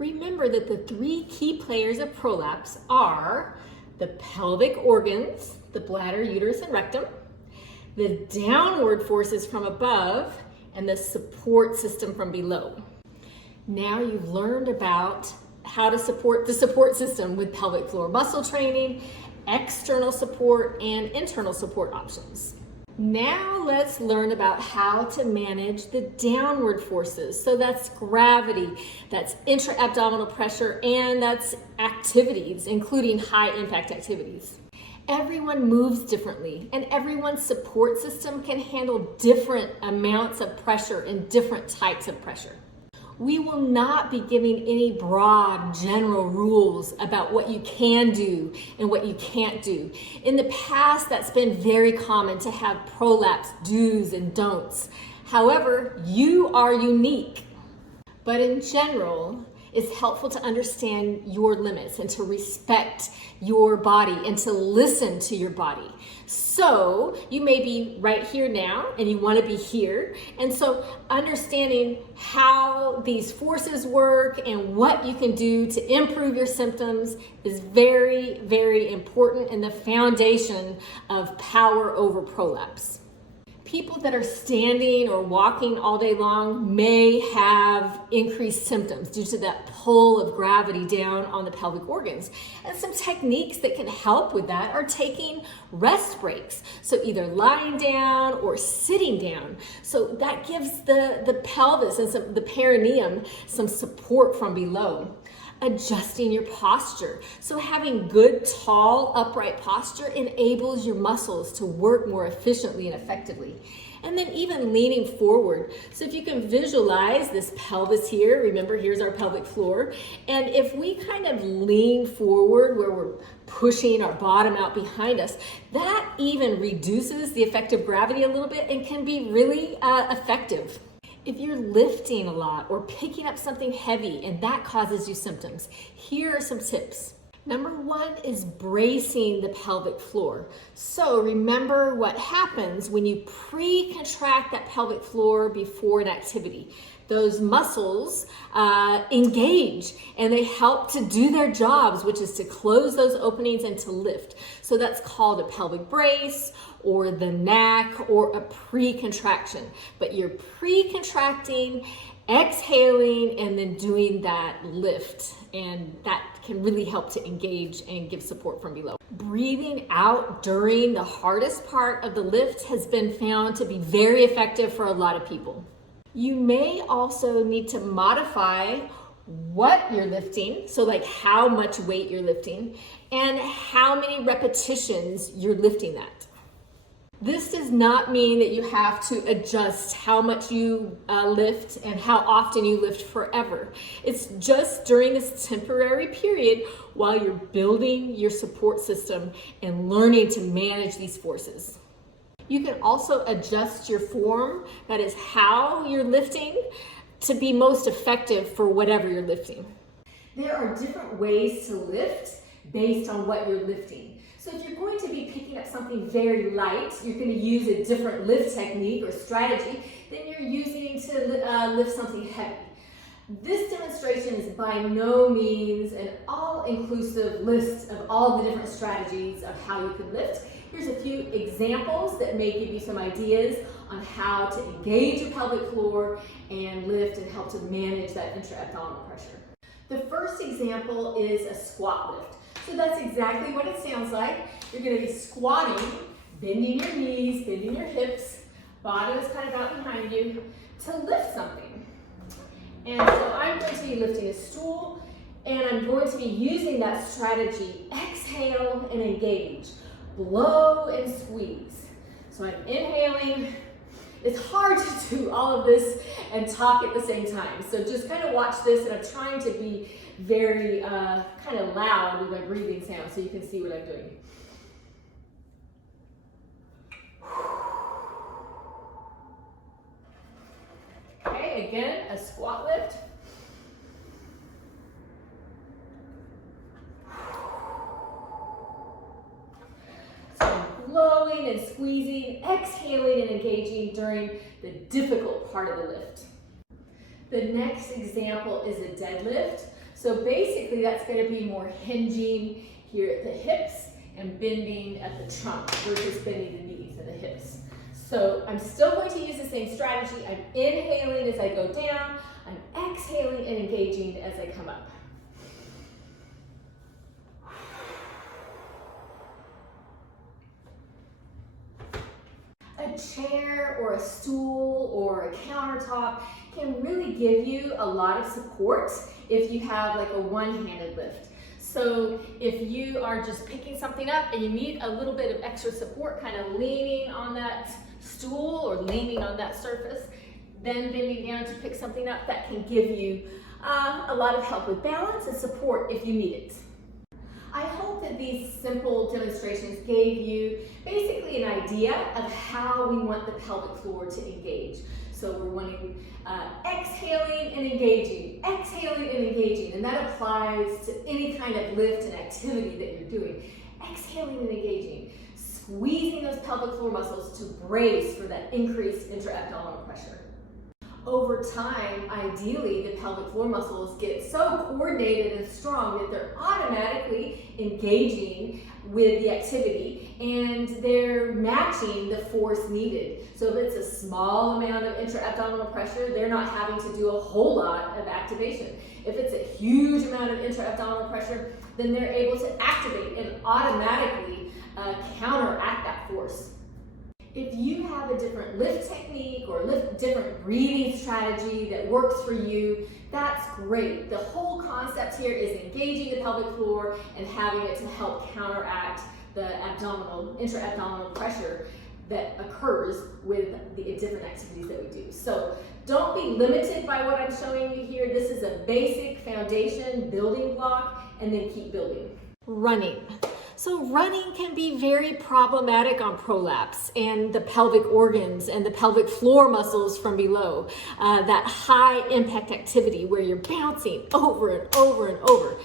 Remember that the three key players of prolapse are the pelvic organs, the bladder, uterus, and rectum, the downward forces from above, and the support system from below. Now you've learned about how to support the support system with pelvic floor muscle training, external support, and internal support options. Now let's learn about how to manage the downward forces. So that's gravity, that's intra-abdominal pressure, and that's activities, including high impact activities. Everyone moves differently, and everyone's support system can handle different amounts of pressure and different types of pressure. We will not be giving any broad general rules about what you can do and what you can't do. In the past, that's been very common to have prolapse do's and don'ts. However, you are unique. But in general, it's helpful to understand your limits and to respect your body and to listen to your body. So you may be right here now and you want to be here. And so understanding how these forces work and what you can do to improve your symptoms is very, very important and the foundation of power over prolapse. People that are standing or walking all day long may have increased symptoms due to that pull of gravity down on the pelvic organs. And some techniques that can help with that are taking rest breaks. So either lying down or sitting down. So that gives the pelvis and the perineum some support from below. Adjusting your posture. So having good, tall, upright posture enables your muscles to work more efficiently and effectively. And then even leaning forward. So if you can visualize this pelvis here, remember here's our pelvic floor. And if we kind of lean forward where we're pushing our bottom out behind us, that even reduces the effect of gravity a little bit and can be really effective. If you're lifting a lot or picking up something heavy and that causes you symptoms, here are some tips. Number one is bracing the pelvic floor. So remember what happens when you pre-contract that pelvic floor before an activity. Those muscles engage and they help to do their jobs, which is to close those openings and to lift. So that's called a pelvic brace or the knack or a pre-contraction. But you're pre-contracting, exhaling, and then doing that lift. And that can really help to engage and give support from below. Breathing out during the hardest part of the lift has been found to be very effective for a lot of people. You may also need to modify what you're lifting, so like how much weight you're lifting and how many repetitions you're lifting that. This does not mean that you have to adjust how much you lift and how often you lift forever. It's just during this temporary period while you're building your support system and learning to manage these forces. You can also adjust your form, that is how you're lifting, to be most effective for whatever you're lifting. There are different ways to lift based on what you're lifting. So if you're going to be picking up something very light, you're going to use a different lift technique or strategy than you're using to lift something heavy. This demonstration is by no means an all-inclusive list of all the different strategies of how you can lift. Here's a few examples that may give you some ideas on how to engage your pelvic floor and lift and help to manage that intra-abdominal pressure. The first example is a squat lift. So that's exactly what it sounds like. You're going to be squatting, bending your knees, bending your hips, bottom is kind of out behind you, to lift something. And so I'm going to be lifting a stool, and I'm going to be using that strategy. Exhale and engage. Blow and squeeze. So I'm inhaling. It's hard to do all of this and talk at the same time. So just kind of watch this, and I'm trying to be very kind of loud with my breathing sound so you can see what I'm doing. Okay, again, a squat lift. So I'm blowing and squeezing, exhaling and engaging during the difficult part of the lift. The next example is a deadlift. So basically that's going to be more hinging here at the hips and bending at the trunk versus bending the knees and the hips. So I'm still going to use the same strategy. I'm inhaling as I go down. I'm exhaling and engaging as I come up. A chair or a stool or a countertop can really give you a lot of support if you have like a one-handed lift. So if you are just picking something up and you need a little bit of extra support, kind of leaning on that stool or leaning on that surface, then bending down to pick something up, that can give you a lot of help with balance and support if you need it. I hope that these simple demonstrations gave you basically an idea of how we want the pelvic floor to engage. So we're wanting exhaling and engaging, and that applies to any kind of lift and activity that you're doing. Exhaling and engaging, squeezing those pelvic floor muscles to brace for that increased intra-abdominal pressure. Over time, ideally, the pelvic floor muscles get so coordinated and strong that they're automatically engaging with the activity and they're matching the force needed. So if it's a small amount of intra-abdominal pressure, they're not having to do a whole lot of activation. If it's a huge amount of intra-abdominal pressure, then they're able to activate and automatically counteract that force. If you have a different lift technique or different breathing strategy that works for you, that's great. The whole concept here is engaging the pelvic floor and having it to help counteract the intra-abdominal pressure that occurs with the different activities that we do. So don't be limited by what I'm showing you here. This is a basic foundation building block, and then keep building. Running. So running can be very problematic on prolapse and the pelvic organs and the pelvic floor muscles from below. That high impact activity where you're bouncing over and over and over.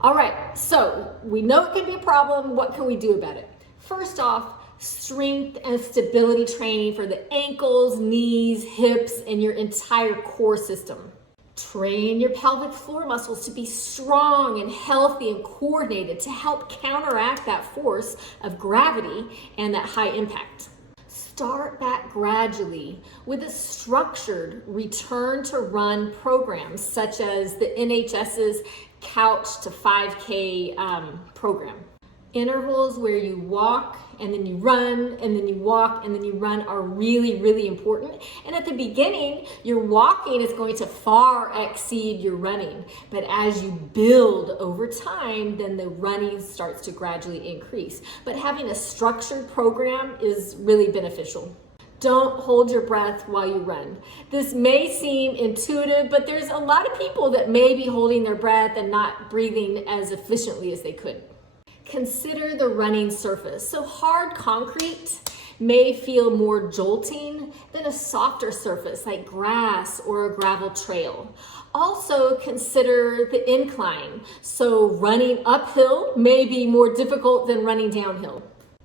All right, so we know it can be a problem. What can we do about it? First off, strength and stability training for the ankles, knees, hips, and your entire core system. Train your pelvic floor muscles to be strong and healthy and coordinated to help counteract that force of gravity and that high impact. Start back gradually with a structured return to run programs such as the NHS's Couch to 5K program. Intervals where you walk and then you run and then you walk and then you run are really, really important. And at the beginning, your walking is going to far exceed your running. But as you build over time, then the running starts to gradually increase. But having a structured program is really beneficial. Don't hold your breath while you run. This may seem intuitive, but there's a lot of people that may be holding their breath and not breathing as efficiently as they could. Consider the running surface. So hard concrete may feel more jolting than a softer surface like grass or a gravel trail. Also consider the incline. So running uphill may be more difficult than running downhill.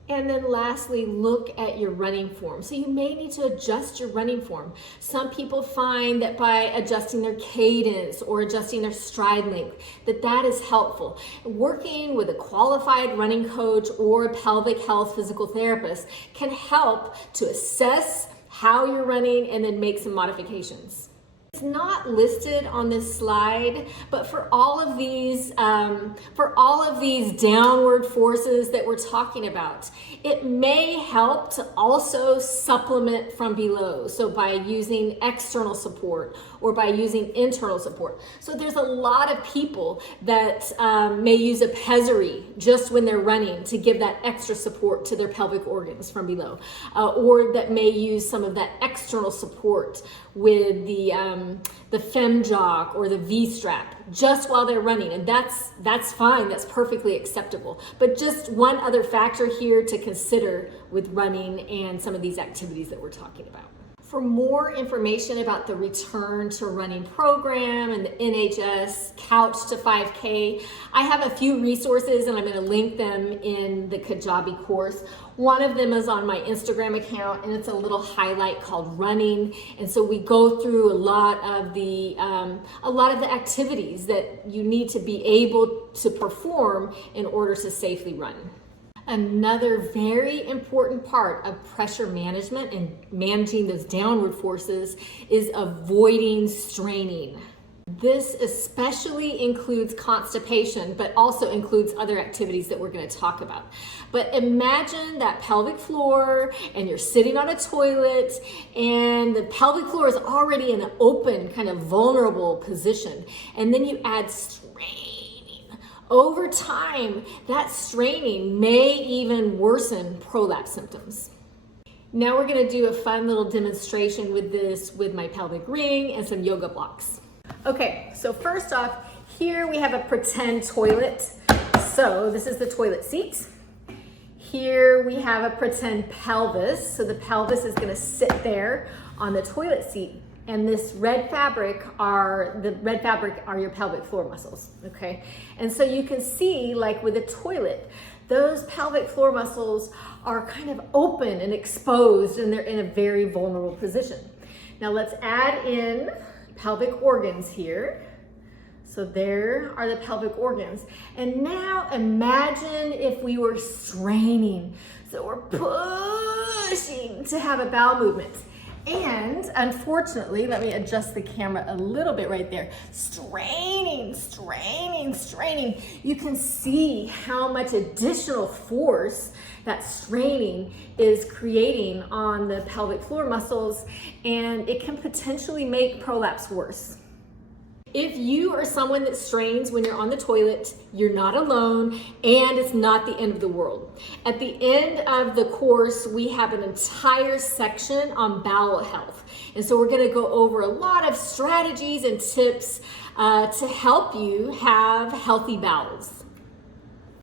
And then lastly, look at your running form. So you may need to adjust your running form. Some people find that by adjusting their cadence or adjusting their stride length, that is helpful. Working with a qualified running coach or a pelvic health physical therapist can help to assess how you're running and then make some modifications. It's not listed on this slide, but for all of these downward forces that we're talking about, it may help to also supplement from below. So by using external support or by using internal support. So there's a lot of people that may use a pessary just when they're running to give that extra support to their pelvic organs from below, or that may use some of that external support with the FemJock or the V-strap just while they're running, and that's fine, that's perfectly acceptable. But just one other factor here to consider with running and some of these activities that we're talking about. For more information about the Return to Running program and the NHS Couch to 5K, I have a few resources and I'm going to link them in the Kajabi course. One of them is on my Instagram account and it's a little highlight called Running. And so we go through a lot of the activities that you need to be able to perform in order to safely run. Another very important part of pressure management and managing those downward forces is avoiding straining. This especially includes constipation, but also includes other activities that we're going to talk about. But imagine that pelvic floor and you're sitting on a toilet and the pelvic floor is already in an open, kind of vulnerable position. And then you add strain. Over time, that straining may even worsen prolapse symptoms. Now we're going to do a fun little demonstration with this with my pelvic ring and some yoga blocks. Okay, so first off, here we have a pretend toilet. So this is the toilet seat. Here we have a pretend pelvis. So the pelvis is going to sit there on the toilet seat. And this red fabric are your pelvic floor muscles, okay? And so you can see, like with a toilet, those pelvic floor muscles are kind of open and exposed and they're in a very vulnerable position. Now let's add in pelvic organs here. So there are the pelvic organs. And now imagine if we were straining. So we're pushing to have a bowel movement. And unfortunately, let me adjust the camera a little bit right there. Straining, straining, straining. You can see how much additional force that straining is creating on the pelvic floor muscles, and it can potentially make prolapse worse. If you are someone that strains when you're on the toilet, you're not alone, and it's not the end of the world. At the end of the course, we have an entire section on bowel health. And so we're gonna go over a lot of strategies and tips to help you have healthy bowels.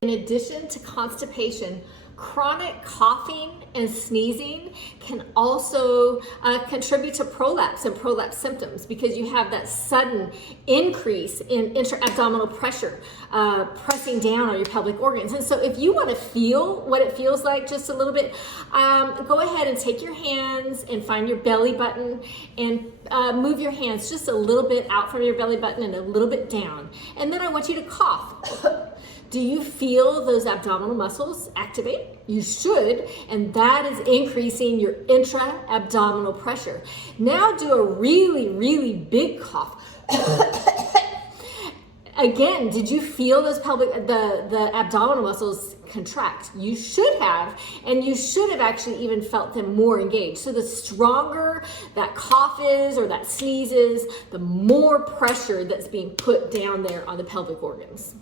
In addition to constipation, chronic coughing and sneezing can also contribute to prolapse and prolapse symptoms because you have that sudden increase in intra-abdominal pressure pressing down on your pelvic organs. And so if you want to feel what it feels like just a little bit, go ahead and take your hands and find your belly button and move your hands just a little bit out from your belly button and a little bit down. And then I want you to cough. Do you feel those abdominal muscles activate? You should, and that is increasing your intra-abdominal pressure. Now do a really, really big cough. Again, did you feel those the abdominal muscles contract? You should have, and you should have actually even felt them more engaged. So the stronger that cough is or that sneeze is, the more pressure that's being put down there on the pelvic organs.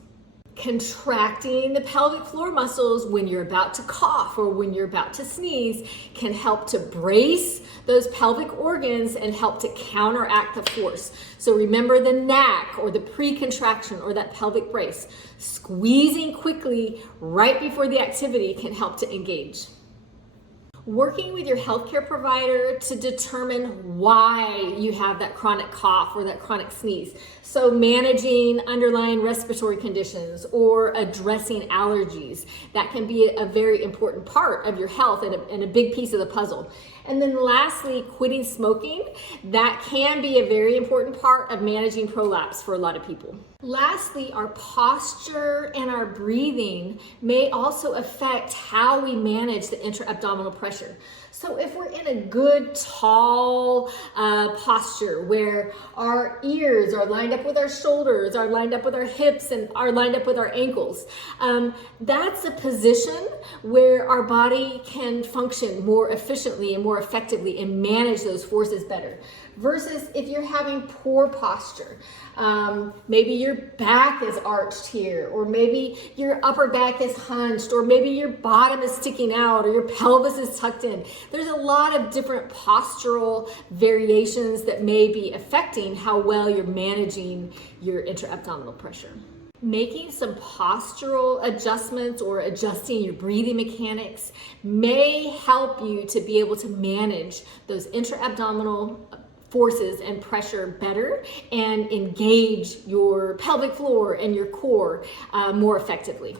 Contracting the pelvic floor muscles when you're about to cough or when you're about to sneeze can help to brace those pelvic organs and help to counteract the force. So remember the knack or the pre-contraction or that pelvic brace. Squeezing quickly right before the activity can help to engage. Working with your healthcare provider to determine why you have that chronic cough or that chronic sneeze. So managing underlying respiratory conditions or addressing allergies, that can be a very important part of your health and a big piece of the puzzle. And then lastly, quitting smoking, that can be a very important part of managing prolapse for a lot of people. Lastly, our posture and our breathing may also affect how we manage the intra-abdominal pressure. So if we're in a good tall posture where our ears are lined up with our shoulders, are lined up with our hips, and are lined up with our ankles, that's a position where our body can function more efficiently and more effectively and manage those forces better. Versus if you're having poor posture, maybe your back is arched here, or maybe your upper back is hunched, or maybe your bottom is sticking out, or your pelvis is tucked in. There's a lot of different postural variations that may be affecting how well you're managing your intra-abdominal pressure. Making some postural adjustments or adjusting your breathing mechanics may help you to be able to manage those intra-abdominal forces and pressure better and engage your pelvic floor and your core more effectively.